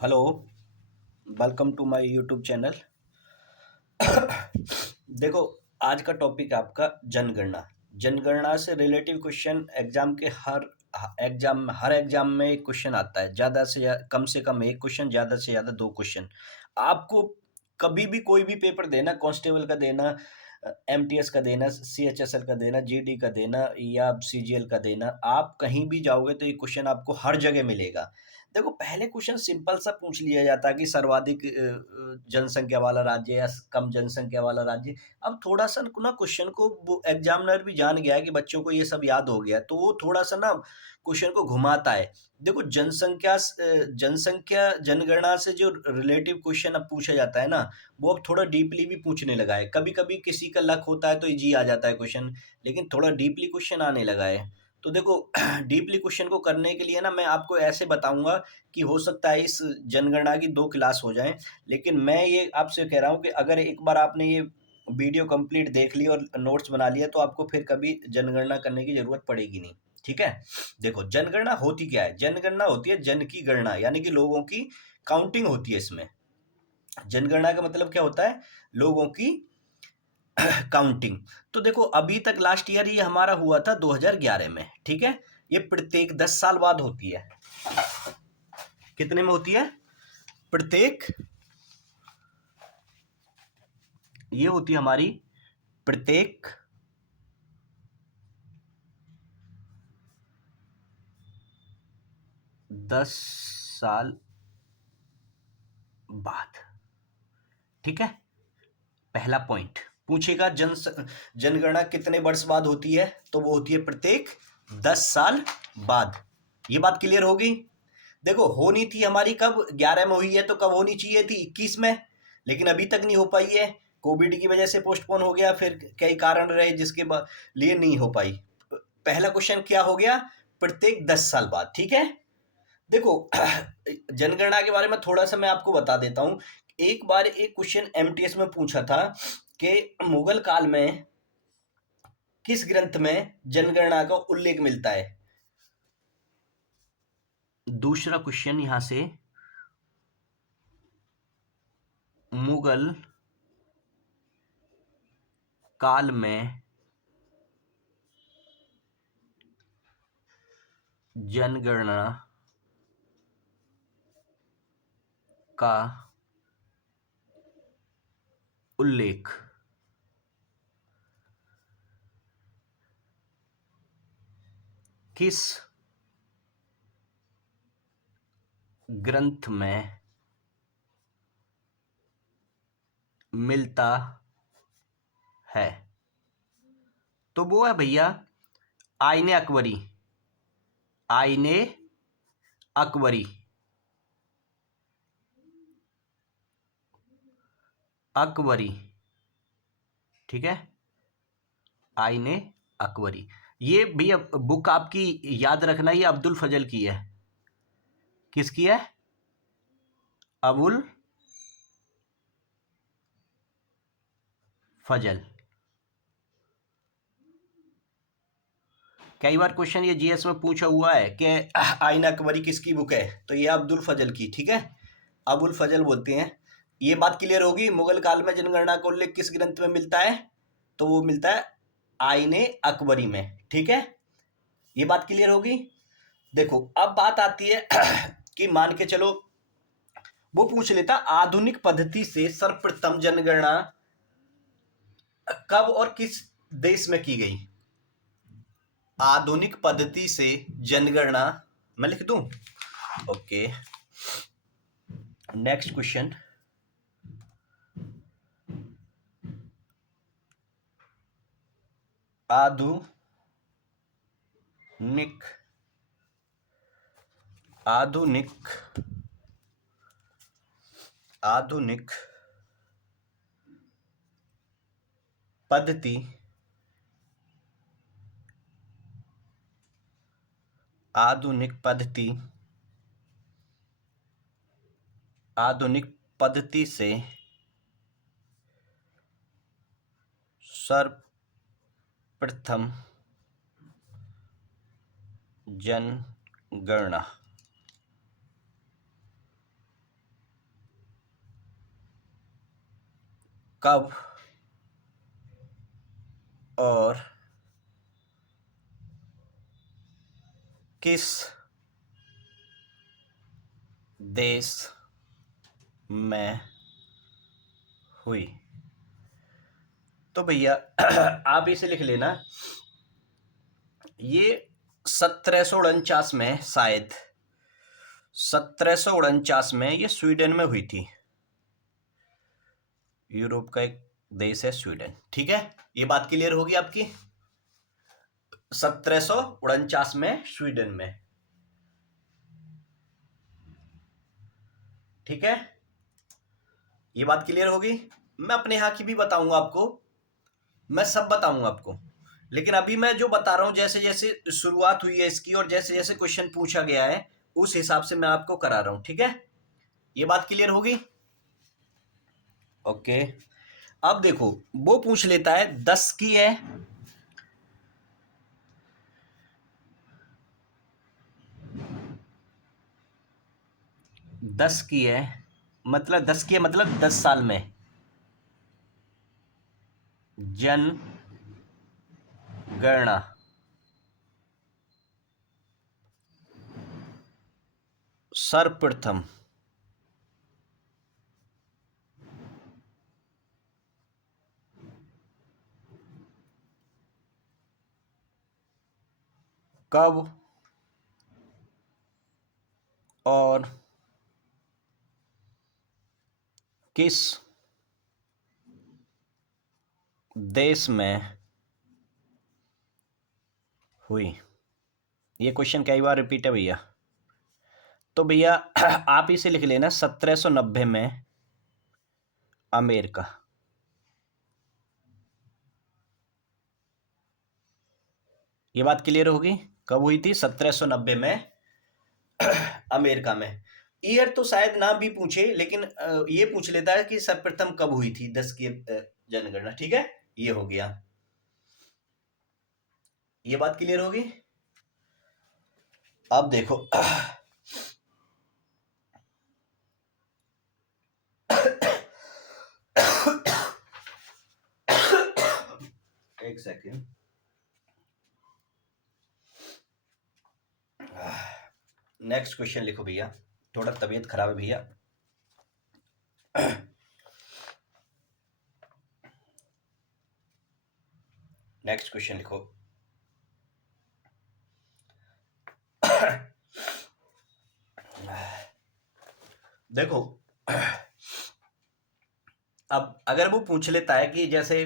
Hello. Welcome to my YouTube channel. देखो, आज का टॉपिक है आपका जनगणना। जनगणना से रिलेटिव क्वेश्चन एग्जाम के हर एग्जाम में एक क्वेश्चन आता है। ज़्यादा से कम से कम एक क्वेश्चन, ज़्यादा से ज़्यादा दो क्वेश्चन। आपको कभी भी कोई भी पेपर देना, कांस्टेबल का देना, एमटीएस का देना, सीएचएसएल का देना, जीडी का देना या सीजीएल का देना, आप कहीं भी जाओगे तो ये क्वेश्चन आपको हर जगह मिलेगा। देखो, पहले क्वेश्चन सिंपल सा पूछ लिया जाता है कि सर्वाधिक जनसंख्या वाला राज्य या कम जनसंख्या वाला राज्य। अब थोड़ा सा ना क्वेश्चन को वो एग्जामिनर भी जान गया है कि बच्चों को ये सब याद हो गया है, तो वो थोड़ा सा ना क्वेश्चन को घुमाता है। देखो, जनसंख्या जनगणना से जो रिलेटिव क्वेश्चन अब पूछा जाता है ना, वो अब थोड़ा डीपली भी पूछने लगा है। कभी कभी किसी का लक होता है तो इजी आ जाता है क्वेश्चन, लेकिन थोड़ा डीपली क्वेश्चन आने लगा है। तो देखो, डीपली क्वेश्चन को करने के लिए ना मैं आपको ऐसे बताऊंगा कि हो सकता है इस जनगणना की दो क्लास हो जाएं। लेकिन मैं ये आपसे कह रहा हूँ कि अगर एक बार आपने ये वीडियो कंप्लीट देख ली और नोट्स बना लिया, तो आपको फिर कभी जनगणना करने की जरूरत पड़ेगी नहीं। ठीक है। देखो, जनगणना होती क्या है? जनगणना होती है जन की गणना, यानी कि लोगों की काउंटिंग होती है इसमें। जनगणना का मतलब क्या होता है? लोगों की काउंटिंग। तो देखो, अभी तक लास्ट ईयर ये हमारा हुआ था 2011 में। ठीक है। ये प्रत्येक 10 साल बाद होती है। कितने में होती है? प्रत्येक, ये होती है हमारी प्रत्येक 10 साल बाद। ठीक है। पहला पॉइंट पूछेगा, जनगणना कितने वर्ष बाद होती है? तो वो होती है प्रत्येक 10 साल बाद। ये बात क्लियर हो गई? देखो, होनी थी हमारी कब? 11 में हुई है, तो कब होनी चाहिए थी? 21 में। लेकिन अभी तक नहीं हो पाई है। कोविड की वजह से पोस्टपोन हो गया, फिर कई कारण रहे जिसके लिए नहीं हो पाई। पहला क्वेश्चन क्या हो गया? प्रत्येक 10 साल बाद। ठीक है। देखो, जनगणना के बारे में थोड़ा सा मैं आपको बता देता हूं। एक बार एक क्वेश्चन एमटीएस में पूछा था कि मुगल काल में किस ग्रंथ में जनगणना का उल्लेख मिलता है। दूसरा क्वेश्चन यहां से, मुगल काल में जनगणना का उल्लेख किस ग्रंथ में मिलता है? तो वो है भैया आईने अकबरी। आईने अकबरी। अकबरी। ठीक है। आईने अकबरी। ये भी बुक आपकी याद रखना, ये अब्दुल फजल की है। किसकी है? अबुल फजल। कई बार क्वेश्चन ये जीएस में पूछा हुआ है कि आईना अकबरी किसकी बुक है, तो ये अब्दुल फजल की। ठीक है। अबुल फजल बोलते हैं। ये बात क्लियर होगी, मुगल काल में जनगणना का उल्लेख किस ग्रंथ में मिलता है? तो वो मिलता है आईने अकबरी में। ठीक है। ये बात क्लियर होगी। देखो, अब बात आती है कि मान के चलो, वो पूछ लेता आधुनिक पद्धति से सर्वप्रथम जनगणना कब और किस देश में की गई? आधुनिक पद्धति से जनगणना, मैं लिख दूं? ओके। Next question. आधुनिक आधुनिक आधुनिक पद्धति आधुनिक पद्धति आधुनिक पद्धति से सर्वप्रथम जनगणना कब और किस देश में हुई? तो भैया आप इसे लिख लेना, ये 1749 में, शायद 1749 में ये स्वीडन में हुई थी। यूरोप का एक देश है स्वीडन। ठीक है, ये बात क्लियर होगी आपकी। 1749 में स्वीडन में। ठीक है, ये बात क्लियर होगी। मैं अपने यहाँ की भी बताऊंगा आपको, मैं सब बताऊंगा आपको, लेकिन अभी मैं जो बता रहा हूं, जैसे जैसे शुरुआत हुई है इसकी और जैसे जैसे क्वेश्चन पूछा गया है उस हिसाब से मैं आपको करा रहा हूं। ठीक है, ये बात क्लियर होगी। ओके, अब देखो वो पूछ लेता है 10 की है, 10 की है, मतलब 10 की है मतलब 10 साल में जनगणना सर्वप्रथम कब और किस देश में हुई? ये क्वेश्चन कई बार रिपीट है भैया। तो भैया आप इसे लिख लेना 1790 में अमेरिका। ये बात क्लियर होगी, कब हुई थी? 1790 में अमेरिका में। ईयर तो शायद ना भी पूछे, लेकिन ये पूछ लेता है कि सर्वप्रथम कब हुई थी 10 की जनगणना। ठीक है, ये हो गया, ये बात क्लियर होगी। अब देखो एक सेकेंड, नेक्स्ट क्वेश्चन लिखो भैया, थोड़ा तबीयत खराब है भैया। नेक्स्ट क्वेश्चन लिखो। देखो अब अगर वो पूछ लेता है कि जैसे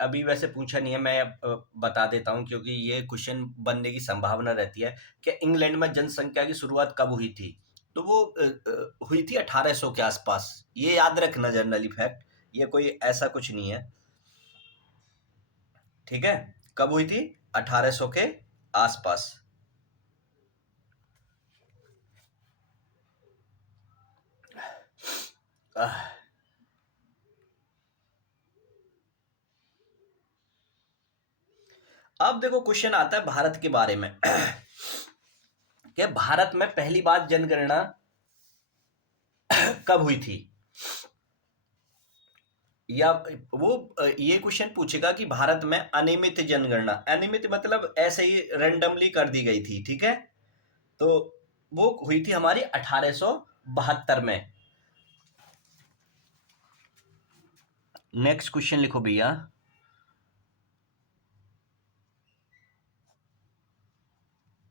अभी वैसे पूछा नहीं है, मैं बता देता हूँ क्योंकि ये क्वेश्चन बनने की संभावना रहती है कि इंग्लैंड में जनसंख्या की शुरुआत कब हुई थी। तो वो हुई थी 1800 के आसपास। ये याद रखना जनरली फैक्ट, ये कोई ऐसा कुछ नहीं है। ठीक है, कब हुई थी? 1800 के आसपास। अब देखो क्वेश्चन आता है भारत के बारे में कि भारत में पहली बार जनगणना कब हुई थी, या वो ये क्वेश्चन पूछेगा कि भारत में अनियमित जनगणना, अनियमित मतलब ऐसे ही रेंडमली कर दी गई थी। ठीक है, तो वो हुई थी हमारी 1872 में। नेक्स्ट क्वेश्चन लिखो भैया,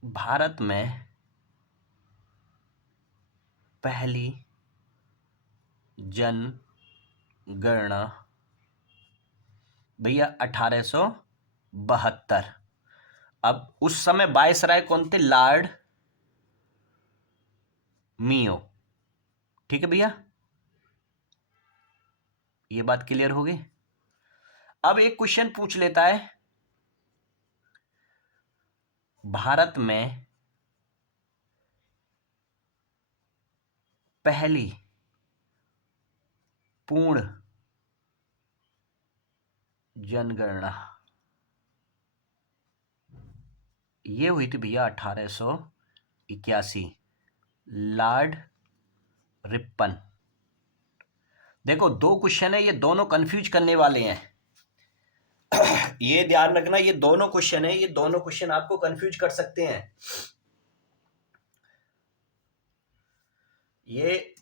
भारत में पहली जनगणना भैया 1872। अब उस समय वायसराय कौन थे? लॉर्ड मियो। ठीक है भैया, ये बात क्लियर होगी। अब एक क्वेश्चन पूछ लेता है भारत में पहली पूर्ण जनगणना ये हुई थी भैया 1881, लॉर्ड रिपन। देखो 2 क्वेश्चन है, ये दोनों कंफ्यूज करने वाले हैं। ये ध्यान रखना, ये दोनों क्वेश्चन है, ये दोनों क्वेश्चन आपको कंफ्यूज कर सकते हैं। ये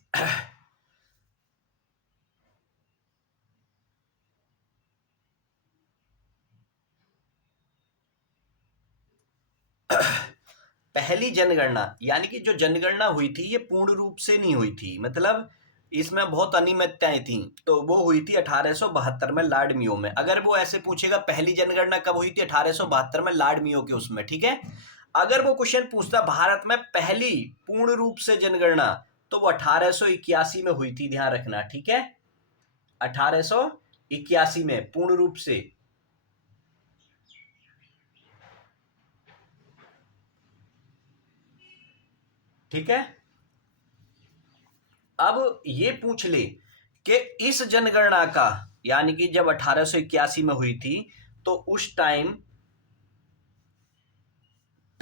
पहली जनगणना यानी कि जो जनगणना हुई थी ये पूर्ण रूप से नहीं हुई थी, मतलब इसमें बहुत अनियमितताएं थी। तो वो हुई थी 1872 में लॉर्ड मियो में। अगर वो ऐसे पूछेगा पहली जनगणना कब हुई थी, 1872 में लॉर्ड मियो के उसमें, ठीक है। अगर वो क्वेश्चन पूछता भारत में पहली पूर्ण रूप से जनगणना, तो वो 1881 में हुई थी, ध्यान रखना, ठीक है। 1881 में पूर्ण रूप से। ठीक है। अब ये पूछ ले कि इस जनगणना का, यानी कि जब 1881 में हुई थी, तो उस टाइम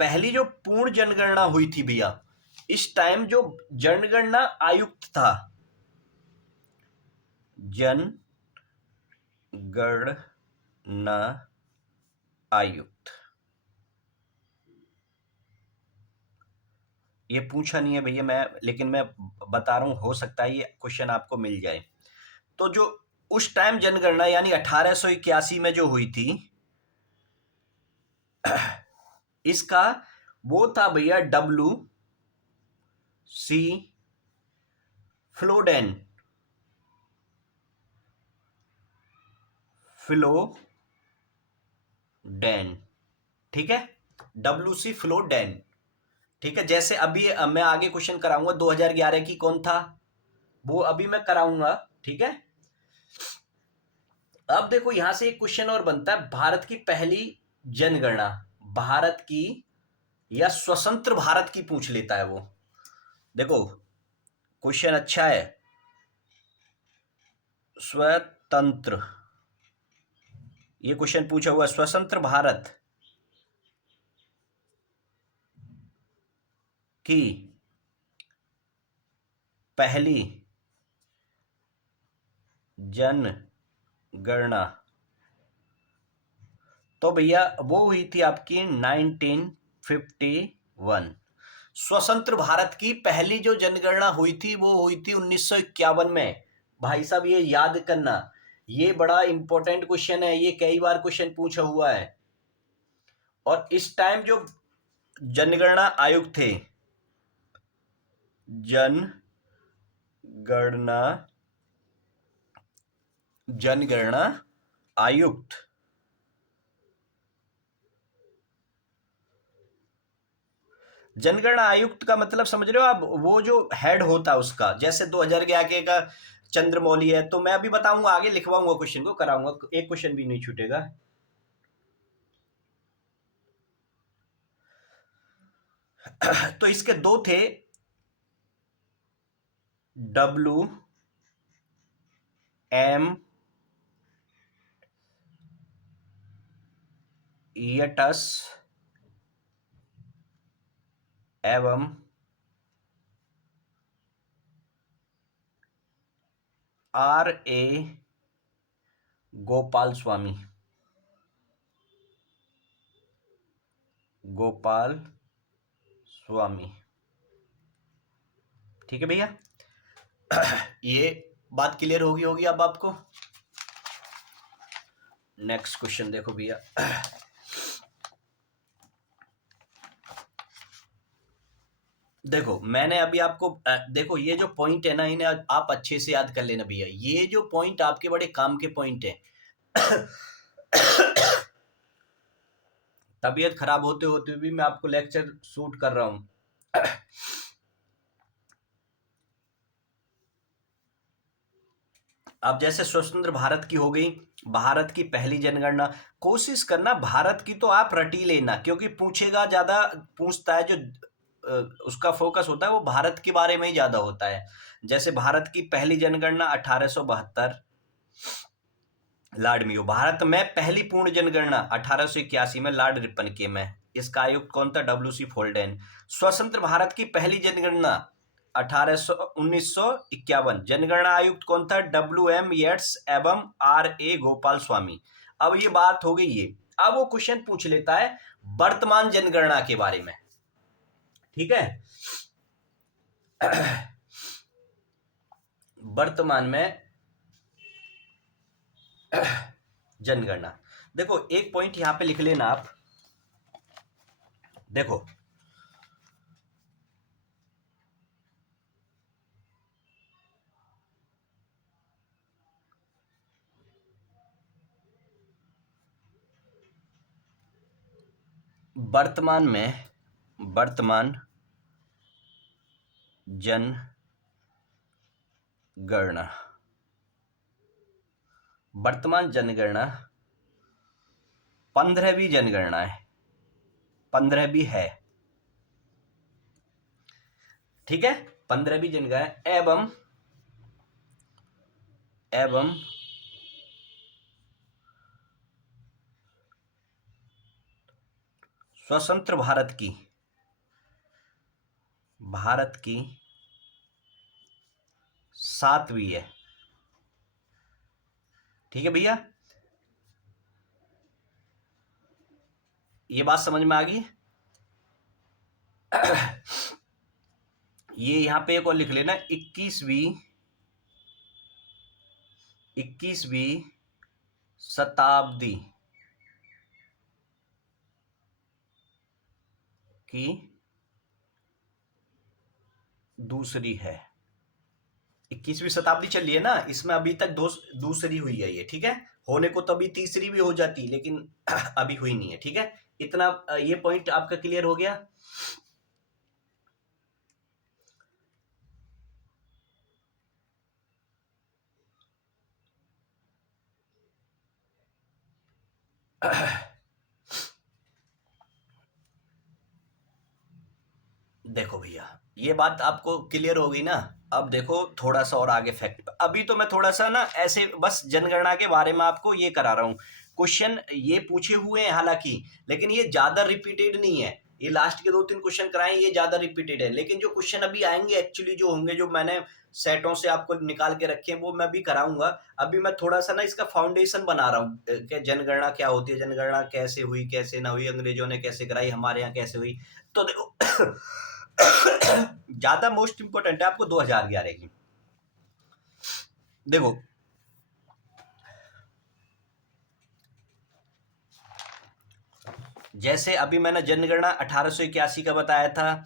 पहली जो पूर्ण जनगणना हुई थी भैया, इस टाइम जो जनगणना आयुक्त था, जनगणना आयुक्त, ये पूछा नहीं है भैया मैं, लेकिन मैं बता रहा हूं, हो सकता है ये क्वेश्चन आपको मिल जाए। तो जो उस टाइम जनगणना यानी 1881 में जो हुई थी, इसका वो था भैया WC फ्लोडेन, ठीक है, WC फ्लोडेन, ठीक है। जैसे अभी मैं आगे क्वेश्चन कराऊंगा 2011 की कौन था, वो अभी मैं कराऊंगा, ठीक है। अब देखो यहां से एक क्वेश्चन और बनता है, भारत की पहली जनगणना, भारत की या स्वतंत्र भारत की पूछ लेता है वो। देखो क्वेश्चन अच्छा है, स्वतंत्र, ये क्वेश्चन पूछा हुआ स्वतंत्र भारत की पहली जनगणना, तो भैया वो हुई थी आपकी 1951। स्वतंत्र भारत की पहली जो जनगणना हुई थी वो हुई थी 1951 में। भाई साहब ये याद करना, ये बड़ा इंपॉर्टेंट क्वेश्चन है, ये कई बार क्वेश्चन पूछा हुआ है। और इस टाइम जो जनगणना आयुक्त थे, जनगणना आयुक्त, जनगणना आयुक्त का मतलब समझ रहे हो आप, वो जो हेड होता है उसका, जैसे 2011 का चंद्रमौली है। तो मैं अभी बताऊंगा, आगे लिखवाऊंगा क्वेश्चन को, कराऊंगा, एक क्वेश्चन भी नहीं छूटेगा। तो इसके दो थे, WM यटस एवं RA गोपाल स्वामी, ठीक है भैया। ये बात क्लियर होगी अब आपको। नेक्स्ट क्वेश्चन देखो भैया, देखो मैंने अभी आपको देखो ये जो पॉइंट है ना, इन्हें आप अच्छे से याद कर लेना भैया, ये जो पॉइंट आपके बड़े काम के पॉइंट है। तबीयत खराब होते होते भी मैं आपको लेक्चर शूट कर रहा हूं। अब जैसे स्वतंत्र भारत की हो गई, भारत की पहली जनगणना, कोशिश करना भारत की तो आप रटी लेना, क्योंकि पूछेगा ज्यादा, पूछता है जो उसका फोकस होता है वो भारत के बारे में ही ज्यादा होता है। जैसे भारत की पहली जनगणना 1872 लॉर्ड मियो, भारत में पहली पूर्ण जनगणना 1881 में लॉर्ड रिपन के में, इसका आयुक्त कौन था, WC फोल्डेन। स्वतंत्र भारत की पहली जनगणना 1951 जनगणना आयुक्त कौन था? WM येट्स एवं RA गोपाल स्वामी। अब ये बात हो गई ये, अब वो क्वेश्चन पूछ लेता है वर्तमान जनगणना के बारे में, ठीक है। वर्तमान में जनगणना, देखो एक पॉइंट यहां पे लिख लेना आप, देखो वर्तमान में, वर्तमान जनगणना, वर्तमान जनगणना 15वीं जनगणना है, 15वीं है, ठीक है, 15वीं जनगणना एवं स्वतंत्र भारत की 7वीं है, ठीक है भैया, ये बात समझ में आ गई। ये यहां पे एक और लिख लेना, 21वीं शताब्दी की दूसरी है। 21वीं शताब्दी चल रही है ना, इसमें अभी तक दूसरी हुई है ये, ठीक है। होने को तो अभी तीसरी भी हो जाती, लेकिन अभी हुई नहीं है, ठीक है। इतना ये पॉइंट आपका क्लियर हो गया। देखो भैया, ये बात आपको क्लियर हो गई ना। अब देखो थोड़ा सा और आगे फैक्ट, अभी तो मैं थोड़ा सा ना ऐसे बस जनगणना के बारे में आपको ये करा रहा हूँ। क्वेश्चन ये पूछे हुए हैं हालांकि, लेकिन ये ज्यादा रिपीटेड नहीं है। ये लास्ट के 2-3 क्वेश्चन कराए, ये ज्यादा रिपीटेड है, लेकिन जो क्वेश्चन अभी आएंगे एक्चुअली जो होंगे, जो मैंने सेटों से आपको निकाल के रखे हैं, वो मैं भी कराऊंगा। अभी मैं थोड़ा सा ना इसका फाउंडेशन बना रहा हूँ कि जनगणना क्या होती है, जनगणना कैसे हुई, कैसे ना हुई, अंग्रेजों ने कैसे कराई, हमारे यहाँ कैसे हुई। तो देखो ज्यादा मोस्ट इंपोर्टेंट है आपको 2011 की। देखो जैसे अभी मैंने जनगणना 1881 का बताया था,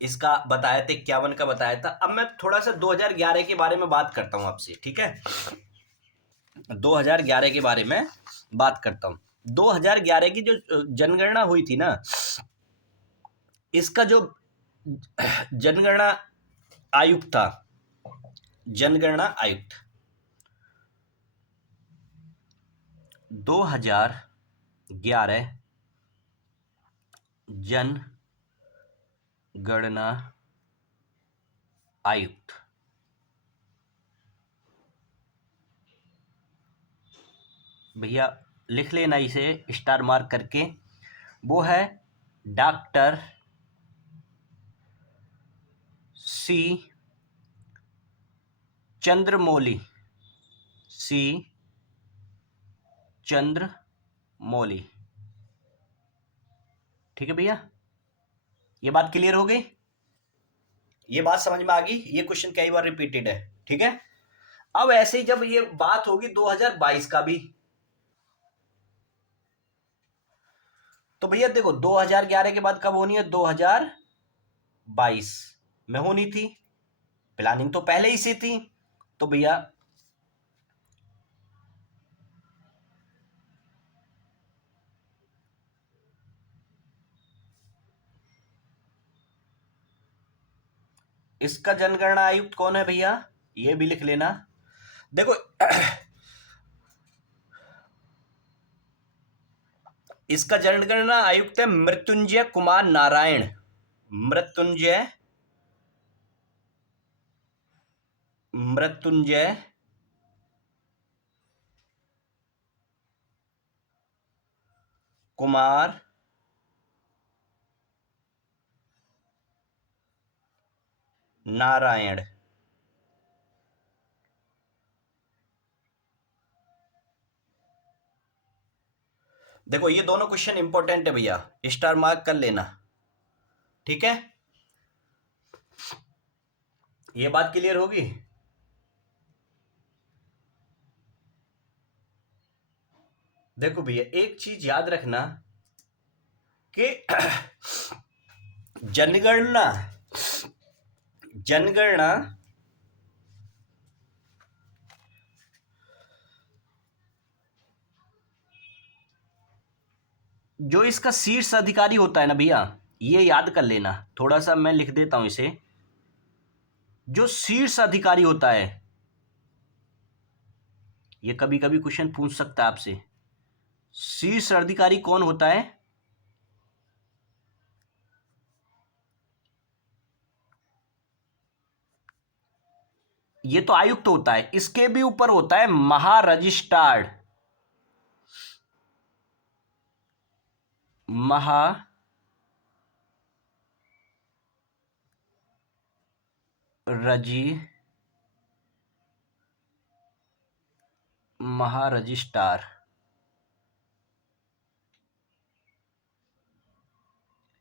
इसका बताया था 51 का बताया था। अब मैं थोड़ा सा 2011 के बारे में बात करता हूं आपसे, ठीक है। 2011 के बारे में बात करता हूं। 2011 की जो जनगणना हुई थी ना, इसका जो जनगणना आयुक्त था, जनगणना आयुक्त 2011 जनगणना आयुक्त, भैया लिख लेना इसे स्टार मार्क करके, वो है डॉक्टर सी चंद्रमौली, सी चंद्रमौली, ठीक है भैया। ये बात क्लियर हो गई, ये बात समझ में आ गई, ये क्वेश्चन कई बार रिपीटेड है, ठीक है। अब ऐसे ही जब ये बात होगी 2022 का भी, तो भैया देखो 2011 के बाद कब होनी है? 2022 में होनी थी, प्लानिंग तो पहले ही से थी। तो भैया इसका जनगणना आयुक्त कौन है भैया, ये भी लिख लेना। देखो इसका जनगणना आयुक्त है मृत्युंजय कुमार नारायण, मृत्युंजय मृत्युंजय कुमार नारायण। देखो ये दोनों क्वेश्चन इंपॉर्टेंट है भैया, स्टार मार्क कर लेना, ठीक है। ये बात क्लियर होगी। देखो भैया एक चीज याद रखना कि जनगणना जनगणना जो इसका शीर्ष अधिकारी होता है ना भैया, ये याद कर लेना, थोड़ा सा मैं लिख देता हूं इसे। जो शीर्ष अधिकारी होता है, ये कभी कभी क्वेश्चन पूछ सकता है आपसे, शीर्ष अधिकारी कौन होता है? ये तो आयुक्त होता है, इसके भी ऊपर होता है महारजिस्ट्रार। महारजिस्ट्रार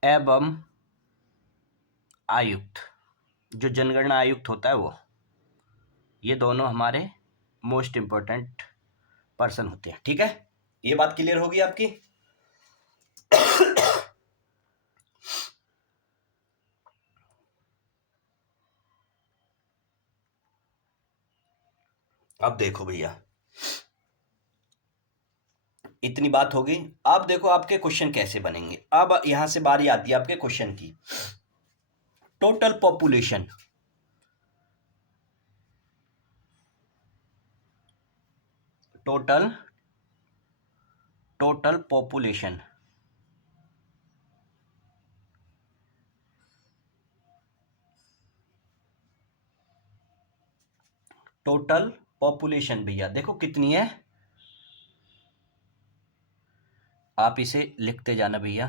एवं आयुक्त, जो जनगणना आयुक्त होता है वो, ये दोनों हमारे मोस्ट इंपॉर्टेंट पर्सन होते हैं, ठीक है। ये बात क्लियर होगी आपकी। अब देखो भैया, इतनी बात होगी। अब देखो आपके क्वेश्चन कैसे बनेंगे। अब यहां से बारी आती है आपके क्वेश्चन की। Total population, total population, total population भैया देखो कितनी है, आप इसे लिखते जाना भैया।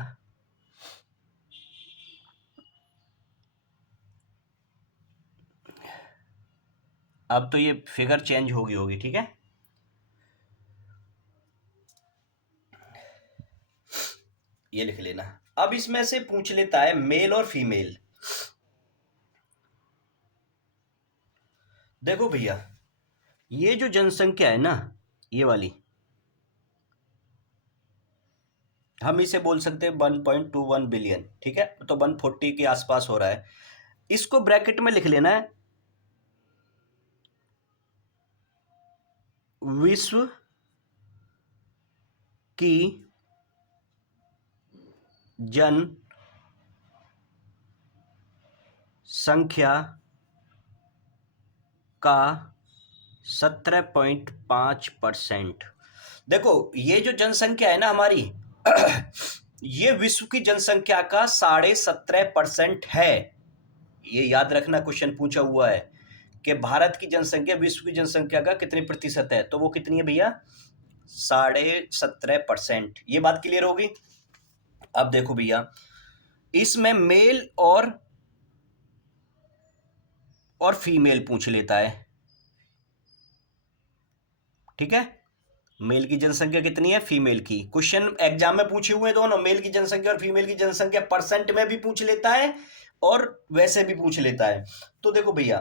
अब तो ये फिगर चेंज होगी, ठीक है। ये लिख लेना। अब इसमें से पूछ लेता है मेल और फीमेल। देखो भैया ये जो जनसंख्या है ना, ये वाली, हम इसे बोल सकते हैं 1.21 बिलियन, ठीक है, तो 140 के आसपास हो रहा है। इसको ब्रैकेट में लिख लेना है विश्व की जन संख्या का 17.5%। देखो ये जो जनसंख्या है ना हमारी, ये विश्व की जनसंख्या का 17.5% है। ये याद रखना, क्वेश्चन पूछा हुआ है कि भारत की जनसंख्या विश्व की जनसंख्या का कितने प्रतिशत है, तो वो कितनी है भैया, 17.5%। ये बात क्लियर होगी। अब देखो भैया इसमें मेल और फीमेल पूछ लेता है, ठीक है। मेल की जनसंख्या कितनी है, फीमेल की, क्वेश्चन एग्जाम में पूछे हुए दोनों, मेल की जनसंख्या और फीमेल की जनसंख्या परसेंट में भी पूछ लेता है और वैसे भी पूछ लेता है। तो देखो भैया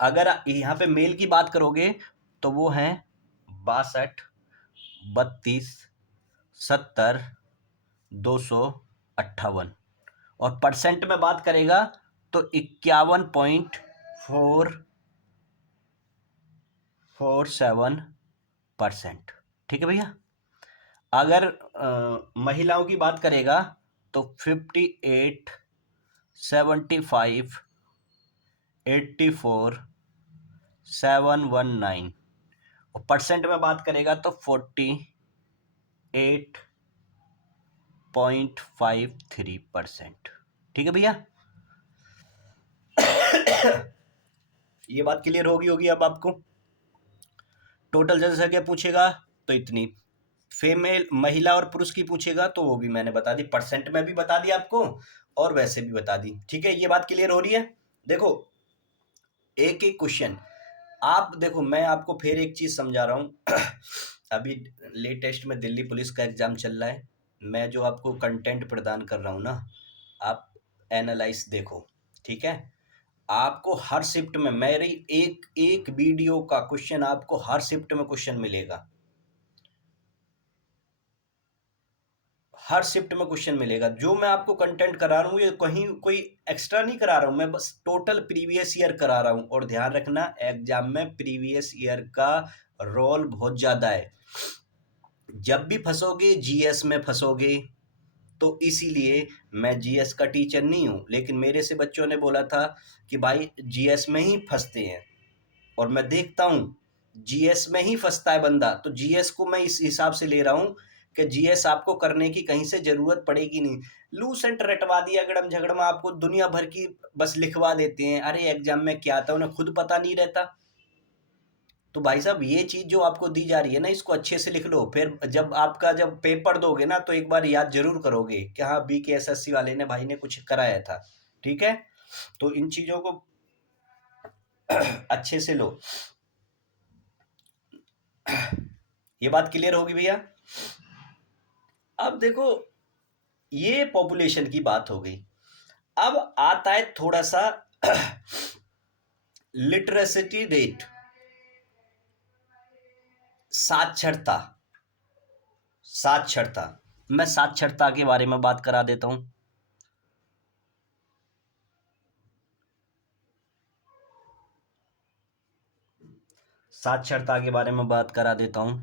अगर यहां पे मेल की बात करोगे तो वो है 62, 32, 70, 258, और परसेंट में बात करेगा तो 51.447%, ठीक है भैया। अगर महिलाओं की बात करेगा तो 58, 75, 84, 719, और परसेंट में बात करेगा तो 48.53%, ठीक है भैया। ये बात क्लियर होगी अब आपको। टोटल जनसंख्या पूछेगा तो इतनी, फीमेल महिला और पुरुष की पूछेगा तो वो भी मैंने बता दी, परसेंट में भी बता दी आपको और वैसे भी बता दी, ठीक है। ये बात क्लियर हो रही है। देखो एक एक क्वेश्चन, आप देखो मैं आपको फिर एक चीज समझा रहा हूँ। अभी लेटेस्ट में दिल्ली पुलिस का एग्जाम चल रहा है, मैं जो आपको कंटेंट प्रदान कर रहा हूँ ना, आप एनालाइज देखो, ठीक है। आपको हर शिफ्ट में मेरी एक एक वीडियो का क्वेश्चन, आपको हर शिफ्ट में क्वेश्चन मिलेगा, हर शिफ्ट में क्वेश्चन मिलेगा। जो मैं आपको कंटेंट करा रहा हूँ ये कहीं कोई एक्स्ट्रा नहीं करा रहा हूँ, मैं बस टोटल प्रीवियस ईयर करा रहा हूँ। और ध्यान रखना एग्जाम में प्रीवियस ईयर का रोल बहुत ज़्यादा है। जब भी फंसोगे जीएस में फंसोगे, तो इसीलिए मैं जीएस का टीचर नहीं हूँ, लेकिन मेरे से बच्चों ने बोला था कि भाई जीएस में ही फंसते हैं, और मैं देखता हूँ जीएस में ही फंसता है बंदा। तो जीएस को मैं इस हिसाब से ले रहा हूँ कि जीएस आपको करने की कहीं से जरूरत पड़ेगी नहीं। लूस एंड रटवा दिया गड़म झगड़ में, आपको दुनिया भर की बस लिखवा देते हैं, अरे एग्जाम में क्या आता उन्हें खुद पता नहीं रहता। तो भाई साहब ये चीज जो आपको दी जा रही है ना, इसको अच्छे से लिख लो, फिर जब आपका जब पेपर दोगे ना तो एक बार याद जरूर करोगे कि हाँ BKSSC वाले ने भाई ने कुछ कराया था, ठीक है। तो इन चीजों को अच्छे से लो। ये बात क्लियर होगी भैया। अब देखो ये पॉपुलेशन की बात हो गई, अब आता है थोड़ा सा लिटरेसिटी रेट, साक्षरता। साक्षरता, मैं साक्षरता के बारे में बात करा देता हूं। साक्षरता के बारे में बात करा देता हूं।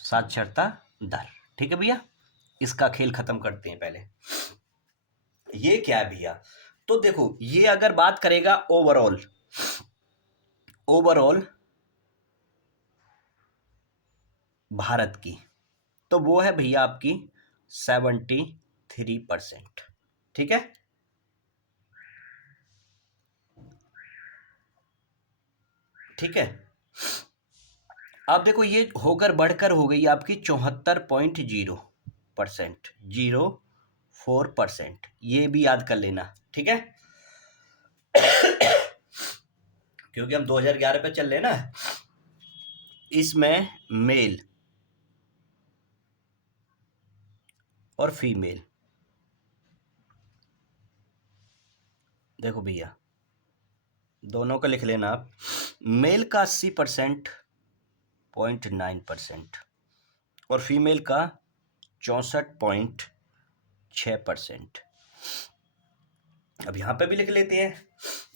साक्षरता दर, ठीक है भैया। इसका खेल खत्म करते हैं पहले। ये क्या है भैया, तो देखो ये अगर बात करेगा ओवरऑल, ओवरऑल भारत की, तो वो है भैया आपकी 73%, ठीक है। ठीक है, अब देखो ये होकर बढ़कर हो गई आपकी 74.0%, 04%, ये भी याद कर लेना, ठीक है। क्योंकि हम 2011 पे चल रहे ना, इसमें मेल और फीमेल, देखो भैया दोनों का लिख लेना आप। मेल का 80.9% और फीमेल का 64.6%। अब यहां पे भी लिख लेते हैं,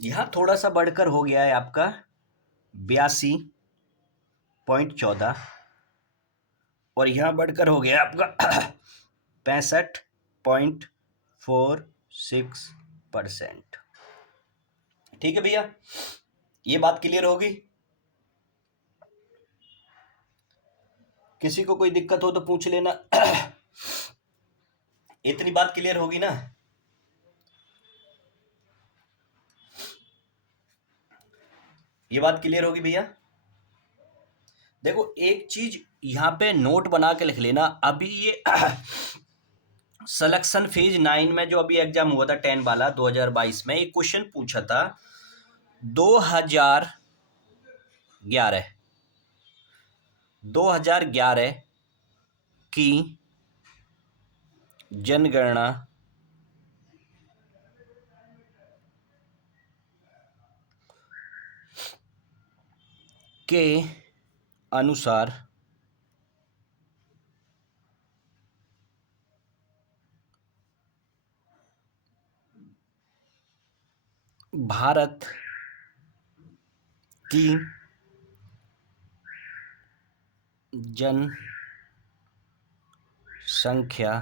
यहां थोड़ा सा बढ़कर हो गया है आपका 82.14, और यहां बढ़कर हो गया आपका 65.46%, ठीक है भैया। ये बात क्लियर होगी, किसी को कोई दिक्कत हो तो पूछ लेना। इतनी बात क्लियर होगी ना। ये बात क्लियर होगी भैया। देखो एक चीज यहां पे नोट बना के लिख लेना, अभी ये सिलेक्शन फेज 9 में जो अभी एग्जाम हुआ था 10 वाला 2022 में, एक क्वेश्चन पूछा था 2011 2011 की जनगणना के अनुसार भारत की जनसंख्या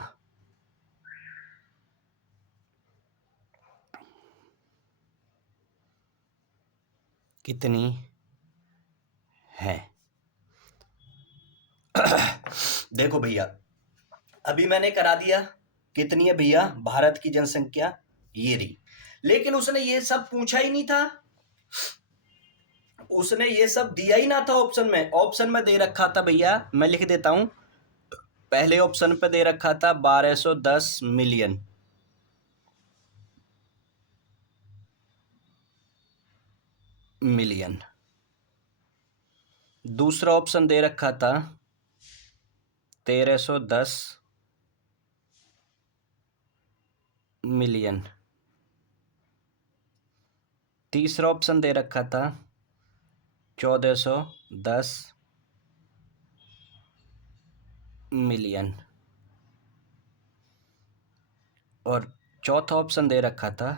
कितनी है। देखो भैया अभी मैंने करा दिया, कितनी है भैया भारत की जनसंख्या, ये रही। लेकिन उसने ये सब पूछा ही नहीं था, उसने ये सब दिया ही ना था ऑप्शन में। ऑप्शन में दे रखा था भैया, मैं लिख देता हूं, पहले ऑप्शन पे दे रखा था 1210 मिलियन, मिलियन। दूसरा ऑप्शन दे रखा था 1310 मिलियन। तीसरा ऑप्शन दे रखा था 1410 मिलियन। और चौथा ऑप्शन दे रखा था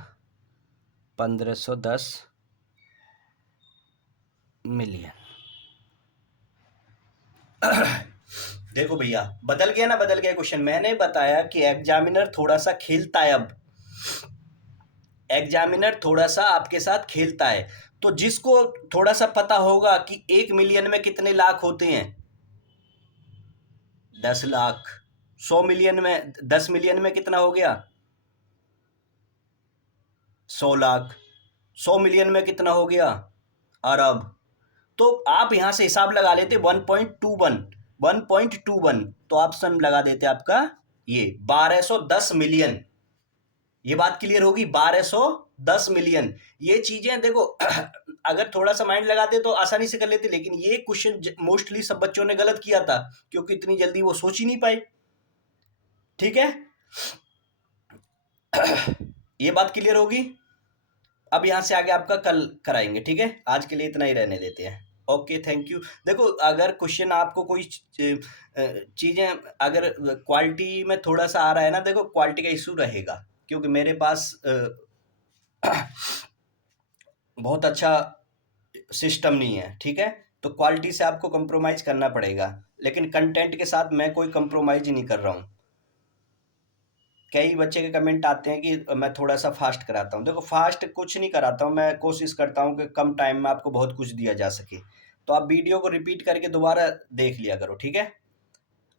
1510 मिलियन। देखो भैया, बदल गया ना, बदल गया क्वेश्चन। मैंने बताया कि एग्जामिनर थोड़ा सा खेलता है, अब एग्जामिनर थोड़ा सा आपके साथ खेलता है। तो जिसको थोड़ा सा पता होगा कि 1 मिलियन में कितने लाख होते हैं, 10 लाख। 100 मिलियन में, 10 मिलियन में कितना हो गया, 100 लाख। 100 मिलियन में कितना हो गया, अरब। तो आप यहां से हिसाब लगा लेते 1.21, 1.21, तो ऑप्शन लगा देते आपका ये 1210 मिलियन। ये बात क्लियर होगी, 1210 मिलियन। ये चीजें देखो, अगर थोड़ा सा माइंड लगाते तो आसानी से कर लेते, लेकिन ये क्वेश्चन मोस्टली सब बच्चों ने गलत किया था, क्योंकि इतनी जल्दी वो सोच ही नहीं पाए। ठीक है, ये बात क्लियर होगी। अब यहां से आगे आपका कल कराएंगे, ठीक है, आज के लिए इतना ही रहने देते हैं। Okay, thank you. देखो, अगर क्वेश्चन आपको कोई चीजें अगर क्वालिटी में थोड़ा सा आ रहा है ना, देखो क्वालिटी का इशू रहेगा, क्योंकि मेरे पास बहुत अच्छा सिस्टम नहीं है, ठीक है। तो क्वालिटी से आपको कंप्रोमाइज करना पड़ेगा, लेकिन कंटेंट के साथ मैं कोई कंप्रोमाइज ही नहीं कर रहा हूँ। कई बच्चे के कमेंट आते हैं कि मैं थोड़ा सा फास्ट कराता हूँ। देखो, फास्ट कुछ नहीं कराता हूँ, मैं कोशिश करता हूँ कि कम टाइम में आपको बहुत कुछ दिया जा सके। तो आप वीडियो को रिपीट करके दोबारा देख लिया करो, ठीक है।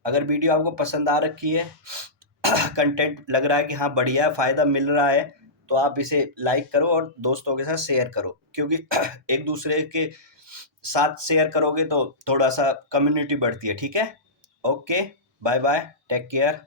अगर वीडियो आपको पसंद आ रखी है, कंटेंट लग रहा है कि हाँ बढ़िया, फ़ायदा मिल रहा है, तो आप इसे लाइक करो और दोस्तों के साथ शेयर करो, क्योंकि एक दूसरे के साथ शेयर करोगे तो थोड़ा सा कम्युनिटी बढ़ती है, ठीक है। Okay, bye bye, take care.